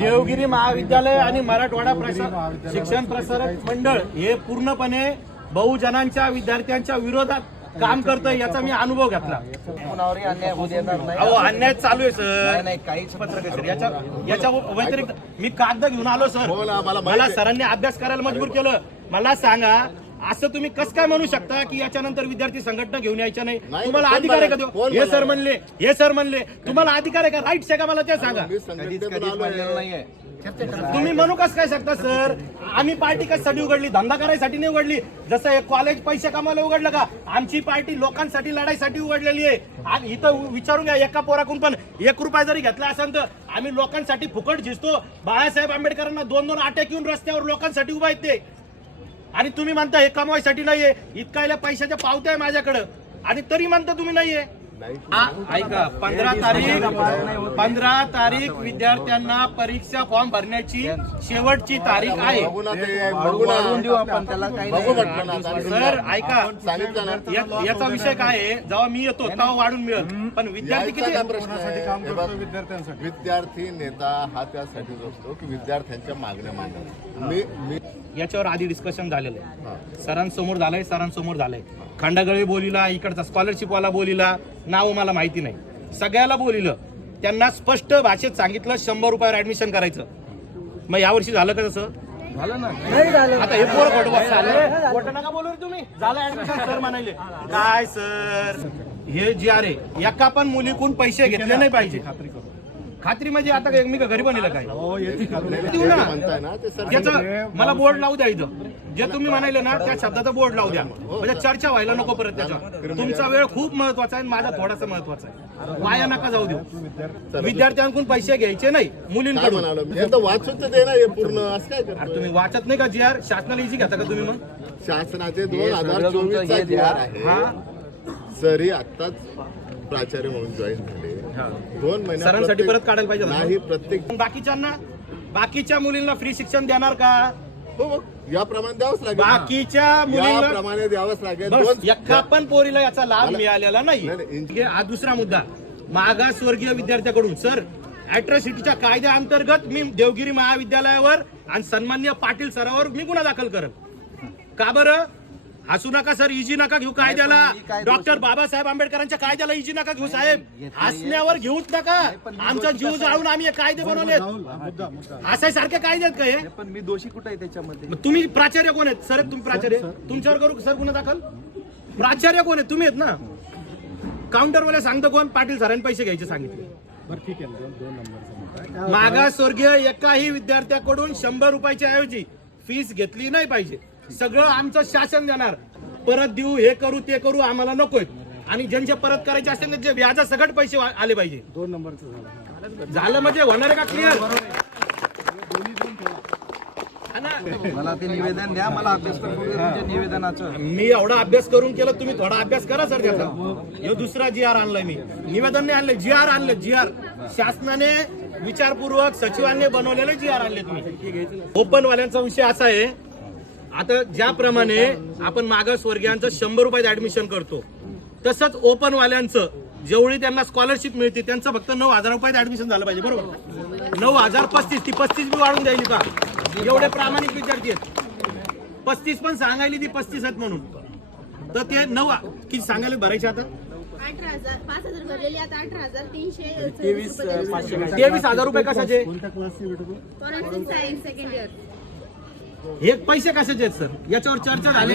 देवगिरी महाविद्यालय आणि मराठवाडा शिक्षण प्रसारक मंडळ हे पूर्णपणे बहुजनांच्या विद्यार्थ्यांच्या विरोधात काम करतोय, याचा मी अनुभव घेतला. अहो, अन्याय चालू आहे सर. काहीच पत्रकार याच्या व्यतिरिक्त मी कागद घेऊन आलो सर. मला सरांनी अभ्यास करायला मजबूर केलं. मला सांगा, असं तुम्ही कसं काय म्हणू शकता की याच्यानंतर विद्यार्थी संघटना घेऊन यायच्या नाही? तुम्हाला अधिकार आहे का? हे सर म्हणले तुम्हाला अधिकार आहे का? राईट आहे का? मला ते सांगा. तुम्ही म्हणू कसं काय शकता सर? आम्ही पार्टी कशासाठी उघडली? धंदा करायसाठी नाही उघडली. जसं एक कॉलेज पैसे कमायला उघडलं का? आमची पार्टी लोकांसाठी लढाईसाठी उघडलेली आहे. आणि इथं विचारून घ्या, एका पोराकडून पण 1 रुपया जरी घेतला असेल तर आम्ही लोकांसाठी फुकट झिजतो. बाळासाहेब आंबेडकरांना 2-2 अटॅक येऊन रस्त्यावर लोकांसाठी उभा आहेत ते. आणि तुम्ही म्हणता हे कमवायसाठी नाहीये. इतकायला पैशाच्या पावत्या आहे माझ्याकडे आणि तरी म्हणता तुम्ही नाहीये. ऐका, 15 तारीख विद्यार्थ्यांना परीक्षा फॉर्म भरण्याची शेवटची तारीख आहे. सर ऐका, याचा विषय काय आहे? जेव्हा मी येतो तेव्हा वाढून मिळेल, पण विद्यार्थी किती? विद्यार्थी नेता हा त्यासाठी असतो की विद्यार्थ्यांच्या मागण्या मांडणं. याच्यावर आधी डिस्कशन झालेलं आहे. सरांसमोर झालंय. खंडागळे बोलीला, इकडचा स्कॉलरशिप वाला बोलीला, नाव मला माहिती नाही, सगळ्याला बोलिलं. त्यांना स्पष्ट भाषेत सांगितलं 100 रुपयावर ऍडमिशन करायचं. मग यावर्षी झालं का तसं? झालं ना. आता हे पोरं खोटं नका बोलू रे तुम्ही. झालं ऍडमिशन सर म्हणाले. काय सर, हे जी आहे एका पण मुलीकून पैसे घेतले नाही पाहिजे. खात्री म्हणजे आता मी का घरी बनलं काय देऊ ना? त्याचं मला बोर्ड लावू द्या. इथं जे तुम्ही म्हणाले ना त्या शब्दाचा बोर्ड लावू द्या, म्हणजे चर्चा व्हायला नको परत त्याच्यावर. तुमचा वेळ खूप महत्वाचा आहे, माझा थोडासा महत्वाचा आहे. वाया नका जाऊ देऊ. विद्यार्थ्यांकडून पैसे घ्यायचे नाही, मुलींकडून. वाचून दे ना हे पूर्ण. असं काय तुम्ही वाचत नाही का जी आर? शासनाला इझी घेता का तुम्ही? मग शासनाचे 2024 जी आर आहे. सरी आताच प्राचार्य म्हणून जॉईन झाले. 2 महिने सरांसाठी परत काढायला पाहिजे नाही. प्रत्येक बाकीच्या मुलींना फ्री शिक्षण देणार का? हो, याप्रमाणे द्यावंच लागेल. बाकीच्या मुलींना द्यावंच लागेल. एका पण पोरीला याचा लाभ मिळालेला नाही. हा दुसरा मुद्दा, मागासवर्गीय विद्यार्थ्याकडून. सर, अॅट्रॉसिटीच्या कायद्याअंतर्गत मी देवगिरी महाविद्यालयावर आणि सन्मान्य पाटील सरावर मी गुन्हा दाखल करेल. का बरं? हसू नका सर, इजी नका घेऊ कायद्याला. डॉक्टर बाबासाहेब आंबेडकरांच्या कायद्याला इजी नका घेऊ साहेब. हसण्यावर घेऊच नका. आमचा जीव जाळून आम्ही हे कायदे बनवले. हसायसारखे कायदे आहेत का हे? पण मी दोषी कुठे आहे त्याच्यामध्ये? तुम्ही प्राचार्य कोण आहेत सर? तुम्ही प्राचार्य, तुमच्यावर करू सर गुन्हा दाखल? प्राचार्य कोण आहेत? तुम्ही आहेत ना. काउंटरवाले सांगतो कोण? पाटील सरांनी पैसे घ्यायचे सांगितले. ठीक आहे. मागासवर्गीय एकाही विद्यार्थ्याकडून 100 रुपयाच्या ऐवजी फीस घेतली नाही पाहिजे. सगळं आमचं शासन देणार. परत देऊ, हे करू, ते करू, आम्हाला नकोय. आणि ज्यांचे परत करायचे असतील त्याचे व्याजा सगळं पैसे आले पाहिजे. 2 नंबरचं झालं म्हणजे होणार आहे का क्लिअर? मला ते निवेदन द्या. मला अभ्यास करून निवेदनाचं. मी एवढा अभ्यास करून केलं, तुम्ही थोडा अभ्यास करा सर त्याचा. हे दुसरा जी आर आणलाय मी. निवेदन नाही आणलं, जी आर आणलं. जी आर शासनाने विचारपूर्वक सचिवांनी बनवलेले जी आर आणले. तुम्ही ओपन वाल्यांचा विषय असा आहे, आता ज्याप्रमाणे आपण मागासवर्गीयांचं 100 रुपयात ऍडमिशन करतो, तसंच ओपन वाल्यांचं जेवढी त्यांना स्कॉलरशिप मिळते त्यांचं फक्त 9,000 रुपयात ऍडमिशन झालं पाहिजे. बरोबर? 9,035. ती 35 बी वाढून द्यायली का? एवढे प्रामाणिक विद्यार्थी आहेत. 35 पण सांगायली ती 35 आहेत म्हणून. तर ते 9 किती सांगायला भरायचे? आता 5,000 भरलेले, आता 18,300. 23,000 रुपये कशाचे? Forensic science second year. हे पैसे कशाचे आहेत सर? याच्यावर चर्चा झाली.